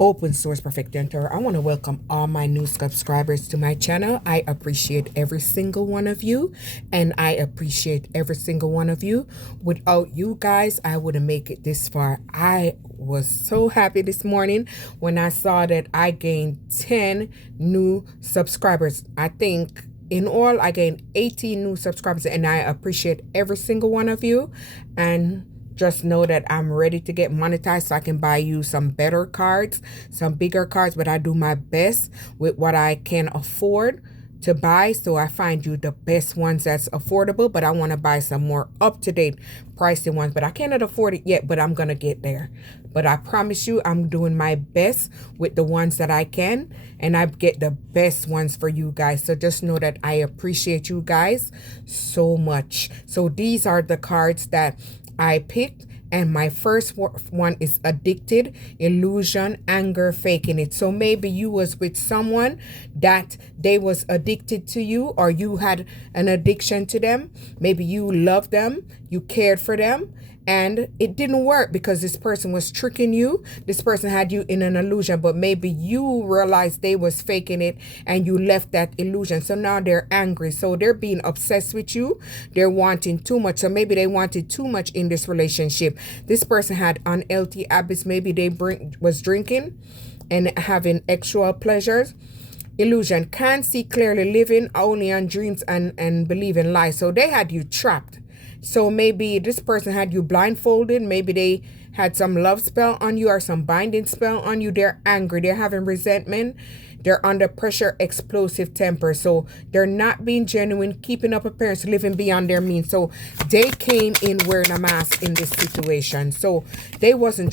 Open source perfector. I want to welcome all my new subscribers to my channel. I appreciate every single one of you, and I appreciate every single one of you. Without you guys, I wouldn't make it this far. I was so happy this morning when I saw that I gained 10 new subscribers. I think in all I gained 18 new subscribers, and I appreciate every single one of you. And just know that I'm ready to get monetized so I can buy you some better cards, some bigger cards, but I do my best with what I can afford to buy. So I find you the best ones that's affordable, but I want to buy some more up-to-date pricing ones, but I cannot afford it yet, but I'm going to get there. But I promise you, I'm doing my best with the ones that I can, and I get the best ones for you guys. So just know that I appreciate you guys so much. So these are the cards that I picked, and my first one is addicted, illusion, anger, faking it. So maybe you was with someone that they was addicted to you, or you had an addiction to them. Maybe you loved them, you cared for them, and it didn't work because this person was tricking you. This person had you in an illusion, but maybe you realized they was faking it and you left that illusion. So now they're angry. So they're being obsessed with you. They're wanting too much. So maybe they wanted too much in this relationship. This person had unhealthy habits. Maybe they was drinking and having sexual pleasures. Illusion, can't see clearly, living only on dreams and believing lies. So they had you trapped. So maybe this person had you blindfolded. Maybe they had some love spell on you or some binding spell on you. They're angry. They're having resentment. They're under pressure, explosive temper. So they're not being genuine, keeping up appearance, living beyond their means. So they came in wearing a mask in this situation. So they wasn't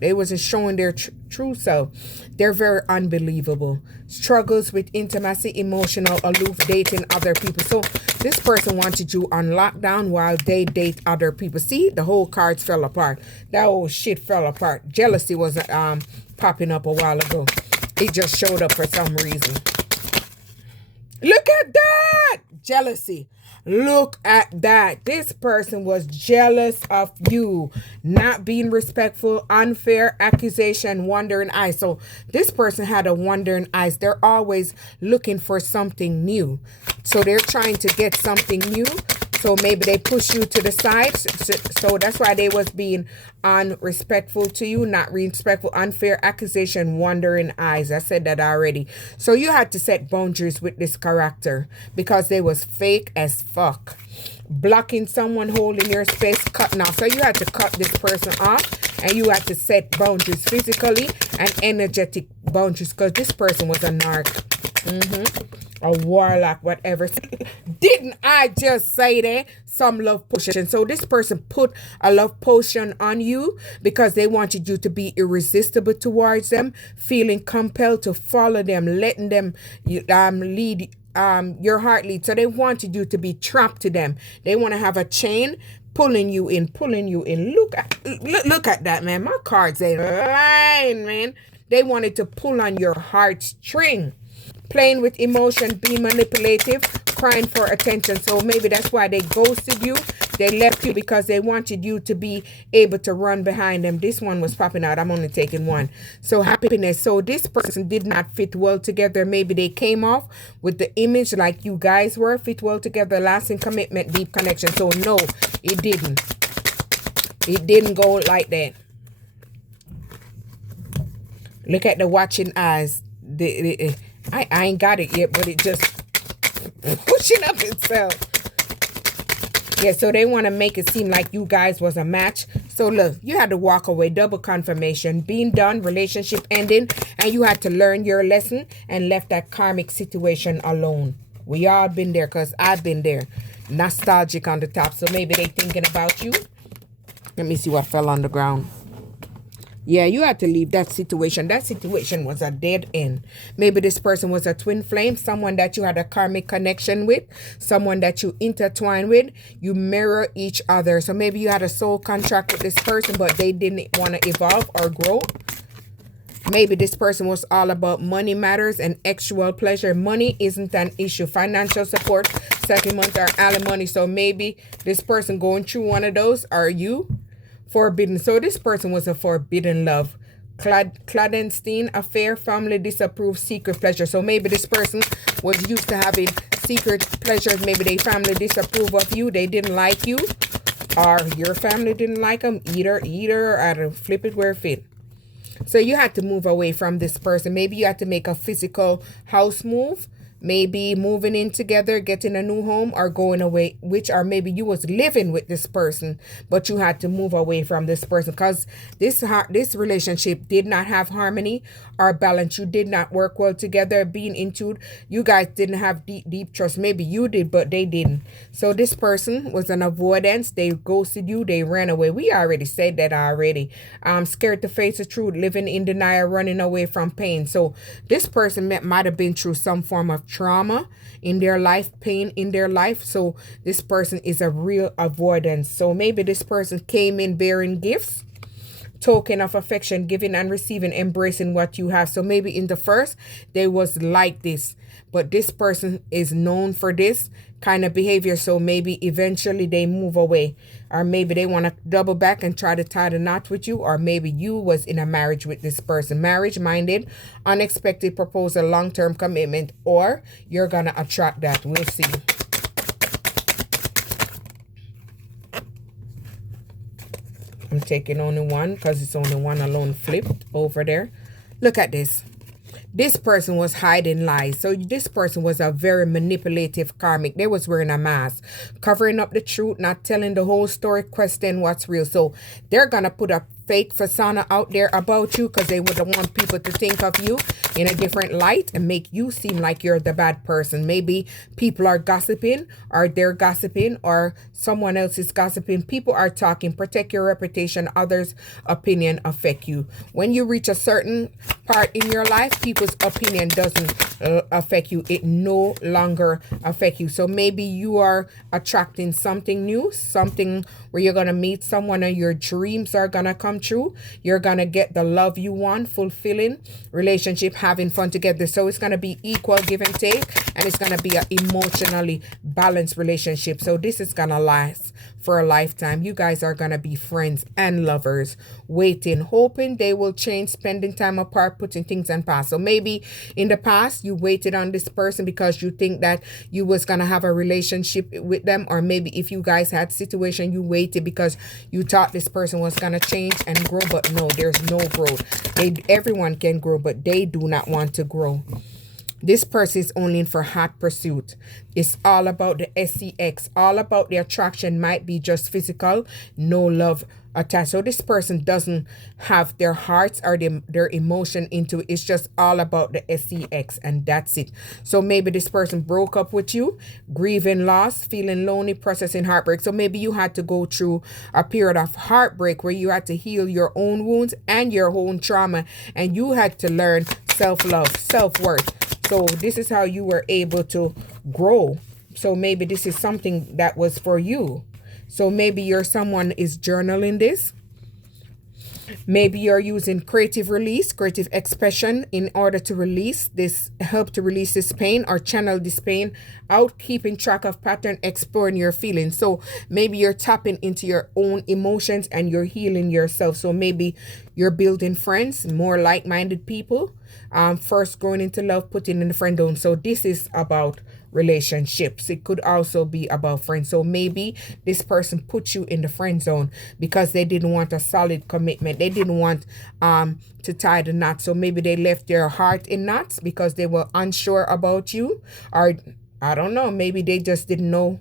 they wasn't showing their true self. They're very unbelievable. Struggles with intimacy, emotional, aloof, dating other people. So this person wanted you on lockdown while they date other people. See, the whole cards fell apart. That whole shit fell apart. Jealousy wasn't popping up a while ago. It just showed up for some reason. Look at that! Jealousy. Look at that. This person was jealous of you. Not being respectful, unfair, accusation, wandering eyes. So this person had a wandering eyes. They're always looking for something new. So they're trying to get something new. So maybe they push you to the side. So that's why they was being unrespectful to you, not respectful, unfair, accusation, wandering eyes. I said that already. So you had to set boundaries with this character because they was fake as fuck. Blocking someone, holding your space, cutting off. So you had to cut this person off, and you had to set boundaries physically and energetic boundaries because this person was a narc. A warlock, whatever. Didn't I just say that? Some love potion. So this person put a love potion on you because they wanted you to be irresistible towards them, feeling compelled to follow them, letting them lead your heart lead. So they wanted you to be trapped to them. They want to have a chain pulling you in. Look at that, man. My cards ain't lying, man. They wanted to pull on your heartstring. Playing with emotion, being manipulative, crying for attention. So maybe that's why they ghosted you. They left you because they wanted you to be able to run behind them. This one was popping out. I'm only taking one. So happiness. So this person did not fit well together. Maybe they came off with the image like you guys were. Fit well together, lasting commitment, deep connection. So no, it didn't. It didn't go like that. Look at the watching eyes. I ain't got it yet, but it just pushing up itself. Yeah, so they want to make it seem like you guys was a match. So look, you had to walk away, double confirmation, being done, relationship ending, and you had to learn your lesson and left that karmic situation alone. We all been there because I've been there. Nostalgic on the top. So maybe they thinking about you. Let me see what fell on the ground. Yeah, you had to leave that situation. That situation was a dead end. Maybe this person was a twin flame, someone that you had a karmic connection with, someone that you intertwine with. You mirror each other. So maybe you had a soul contract with this person, but they didn't want to evolve or grow. Maybe this person was all about money matters and sexual pleasure. Money isn't an issue. Financial support, settlement, or alimony. So maybe this person going through one of those. Are you? Forbidden. So this person was a forbidden love clandestine affair, family disapprove, secret pleasure. So maybe this person was used to having secret pleasures. Maybe they family disapprove of you. They didn't like you, or your family didn't like them. Either, I don't flip it where it fit. So you had to move away from this person. Maybe you had to make a physical house move. Maybe moving in together, getting a new home, or going away, or maybe you was living with this person, but you had to move away from this person because this relationship did not have harmony or balance. You did not work well together. Being into, you guys didn't have deep trust. Maybe you did, but they didn't. So this person was an avoidance. They ghosted you. They ran away. We already said that already. Scared to face the truth, living in denial, running away from pain. So this person might have been through some form of trauma in their life, pain in their life. So this person is a real avoidance. So maybe this person came in bearing gifts, token of affection, giving and receiving, embracing what you have. So maybe in the first, they was like this, but this person is known for this kind of behavior. So maybe eventually they move away, or maybe they want to double back and try to tie the knot with you, or maybe you was in a marriage with this person, marriage minded, unexpected proposal, long-term commitment, or you're gonna attract that. We'll see. I'm taking only one because it's only one alone flipped over there. Look at this. This person was hiding lies. So this person was a very manipulative karmic. They was wearing a mask, covering up the truth, not telling the whole story, question what's real. So they're going to put a fake facade out there about you because they would want people to think of you in a different light and make you seem like you're the bad person. Maybe people are gossiping, or they're gossiping, or someone else is gossiping. People are talking. Protect your reputation. Others' opinion affect you. When you reach a certain part in your life, people's opinion doesn't affect you. It no longer affect you. So maybe you are attracting something new, something where you're going to meet someone and your dreams are going to come true. You're going to get the love you want, fulfilling relationship, having fun together. So it's going to be equal give and take, and it's going to be an emotionally balanced relationship. So this is going to last for a lifetime. You guys are going to be friends and lovers, waiting, hoping they will change, spending time apart, putting things in past. So maybe in the past you waited on this person because you think that you was going to have a relationship with them, or maybe if you guys had situation, you waited because you thought this person was going to change and grow. But no, there's no growth. Everyone can grow, but they do not want to grow. This person is only in for hot pursuit. It's all about the sex, all about the attraction. Might be just physical, no love attached. So this person doesn't have their hearts or their emotion into it. It's just all about the sex, and that's it. So maybe this person broke up with you, grieving loss, feeling lonely, processing heartbreak. So maybe you had to go through a period of heartbreak where you had to heal your own wounds and your own trauma, and you had to learn self-love, self-worth. So this is how you were able to grow. So maybe this is something that was for you. So maybe someone is journaling this. Maybe you're using creative release, creative expression in order to release this, help to release this pain or channel this pain out, keeping track of pattern, exploring your feelings. So maybe you're tapping into your own emotions and you're healing yourself. So maybe you're building friends, more like-minded people. First going into love, putting in the friend zone. So this is about relationships. It could also be about friends. So maybe this person put you in the friend zone because they didn't want a solid commitment. They didn't want to tie the knot. So maybe they left their heart in knots because they were unsure about you, or I don't know, maybe they just didn't know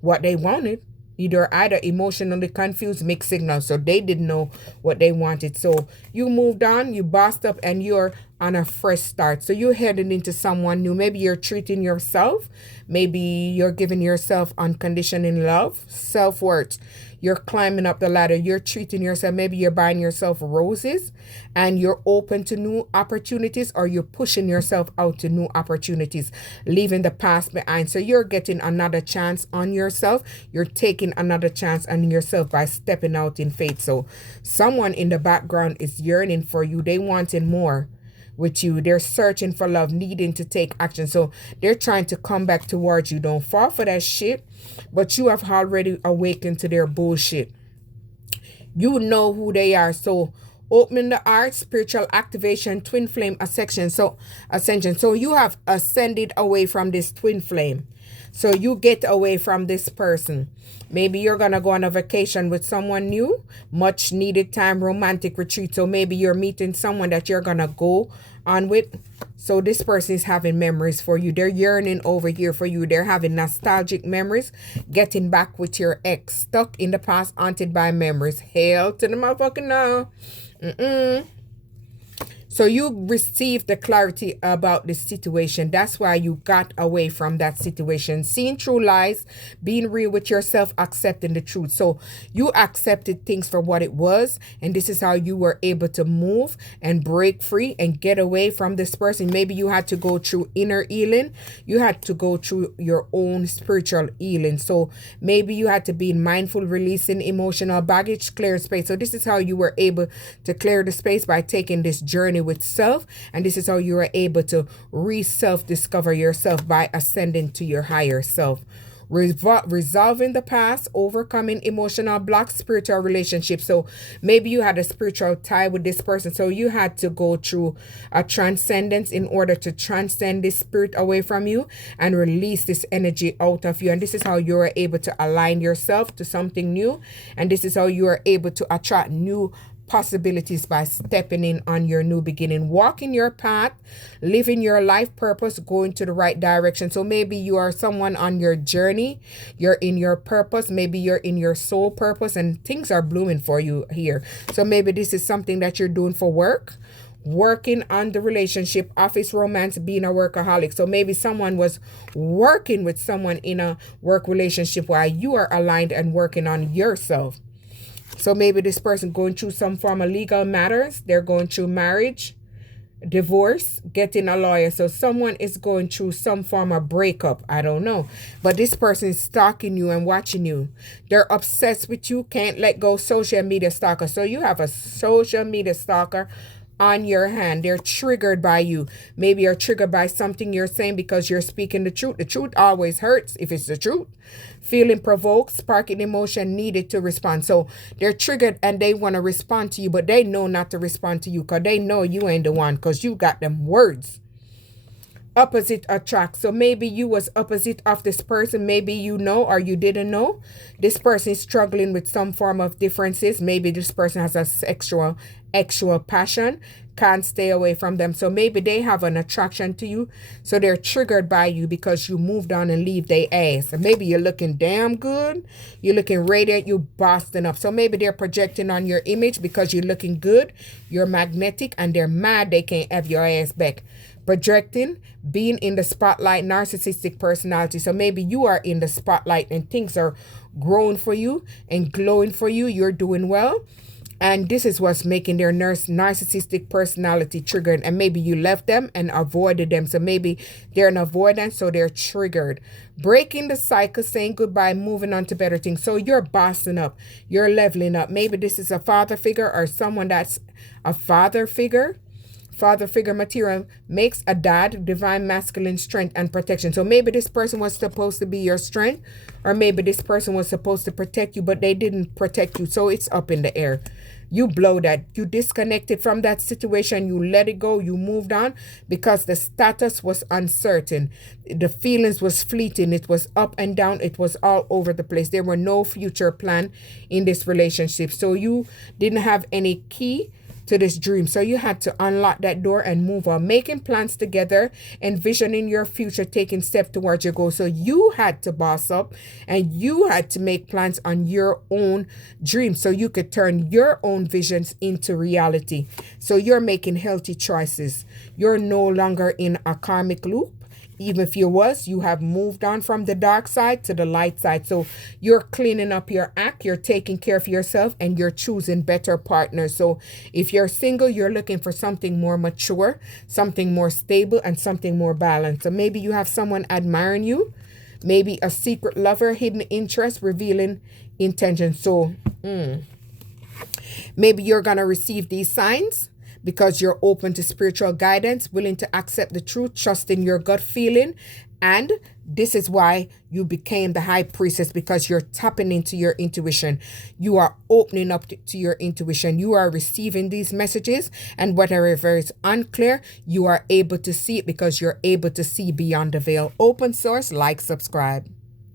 what they wanted. Either emotionally confused, mixed signals. So they didn't know what they wanted. So you moved on, you bossed up, and you're on a fresh start. So you're heading into someone new. Maybe you're treating yourself. Maybe you're giving yourself unconditional love, self-worth. You're climbing up the ladder. You're treating yourself. Maybe you're buying yourself roses and you're open to new opportunities, or you're pushing yourself out to new opportunities, leaving the past behind. So you're getting another chance on yourself. You're taking another chance on yourself by stepping out in faith. So someone in the background is yearning for you. They wanting more with you. They're searching for love, needing to take action. So they're trying to come back towards you. Don't fall for that shit. But you have already awakened to their bullshit. You know who they are. So opening the heart, spiritual activation, twin flame ascension. So you have ascended away from this twin flame. So you get away from this person. Maybe you're going to go on a vacation with someone new, much needed time, romantic retreat. So maybe you're meeting someone that you're going to go on with. So this person is having memories for you. They're yearning over here for you. They're having nostalgic memories, getting back with your ex, stuck in the past, haunted by memories. Hell to the motherfucking no. So you received the clarity about the situation. That's why you got away from that situation. Seeing true lies, being real with yourself, accepting the truth. So you accepted things for what it was. And this is how you were able to move and break free and get away from this person. Maybe you had to go through inner healing. You had to go through your own spiritual healing. So maybe you had to be mindful, releasing emotional baggage, clear space. So this is how you were able to clear the space by taking this journey with self, and this is how you are able to self-discover yourself by ascending to your higher self. Resolving the past, overcoming emotional blocks, spiritual relationships. So maybe you had a spiritual tie with this person, so you had to go through a transcendence in order to transcend this spirit away from you and release this energy out of you. And this is how you are able to align yourself to something new, and this is how you are able to attract new possibilities by stepping in on your new beginning, walking your path, living your life purpose, going to the right direction. So maybe you are someone on your journey, you're in your purpose, maybe you're in your soul purpose, and things are blooming for you here. So maybe this is something that you're doing for work, working on the relationship, office, romance, being a workaholic. So maybe someone was working with someone in a work relationship while you are aligned and working on yourself. So maybe this person going through some form of legal matters. They're going through marriage, divorce, getting a lawyer. So someone is going through some form of breakup. I don't know. But this person is stalking you and watching you. They're obsessed with you, can't let go, social media stalker. So you have a social media stalker on your hand. They're triggered by you. Maybe you're triggered by something you're saying because you're speaking the truth. The truth always hurts if it's the truth. Feeling provoked, sparking emotion needed to respond. So they're triggered and they want to respond to you, but they know not to respond to you because they know you ain't the one because you got them words. Opposite attract. So maybe you was opposite of this person. Maybe you know or you didn't know. This person is struggling with some form of differences. Maybe this person has a sexual passion, can't stay away from them. So maybe they have an attraction to you. So they're triggered by you because you moved on and leave their ass. And maybe you're looking damn good. You're looking radiant. You're busting up. So maybe they're projecting on your image because you're looking good. You're magnetic and they're mad they can't have your ass back. Projecting, being in the spotlight, narcissistic personality. So maybe you are in the spotlight and things are growing for you and glowing for you. You're doing well. And this is what's making their narcissistic personality triggered. And maybe you left them and avoided them. So maybe they're an avoidance, so they're triggered. Breaking the cycle, saying goodbye, moving on to better things. So you're bossing up. You're leveling up. Maybe this is a father figure or someone that's a father figure. Father figure material makes a dad, divine masculine strength and protection. So maybe this person was supposed to be your strength, or maybe this person was supposed to protect you, but they didn't protect you. So it's up in the air. You blow that. You disconnected from that situation. You let it go. You moved on because the status was uncertain. The feelings was fleeting. It was up and down. It was all over the place. There were no future plan in this relationship. So you didn't have any key to this dream. So you had to unlock that door and move on, making plans together, envisioning your future, taking steps towards your goal. So you had to boss up and you had to make plans on your own dreams so you could turn your own visions into reality. So you're making healthy choices. You're no longer in a karmic loop. Even if you was, you have moved on from the dark side to the light side. So you're cleaning up your act, you're taking care of yourself, and you're choosing better partners. So if you're single, you're looking for something more mature, something more stable, and something more balanced. So maybe you have someone admiring you, maybe a secret lover, hidden interest, revealing intention. So maybe you're going to receive these signs. because you're open to spiritual guidance, willing to accept the truth, trusting your gut feeling. And this is why you became the high priestess, because you're tapping into your intuition. You are opening up to your intuition. You are receiving these messages, and whatever is unclear, you are able to see it because you're able to see beyond the veil. Open source, like, subscribe.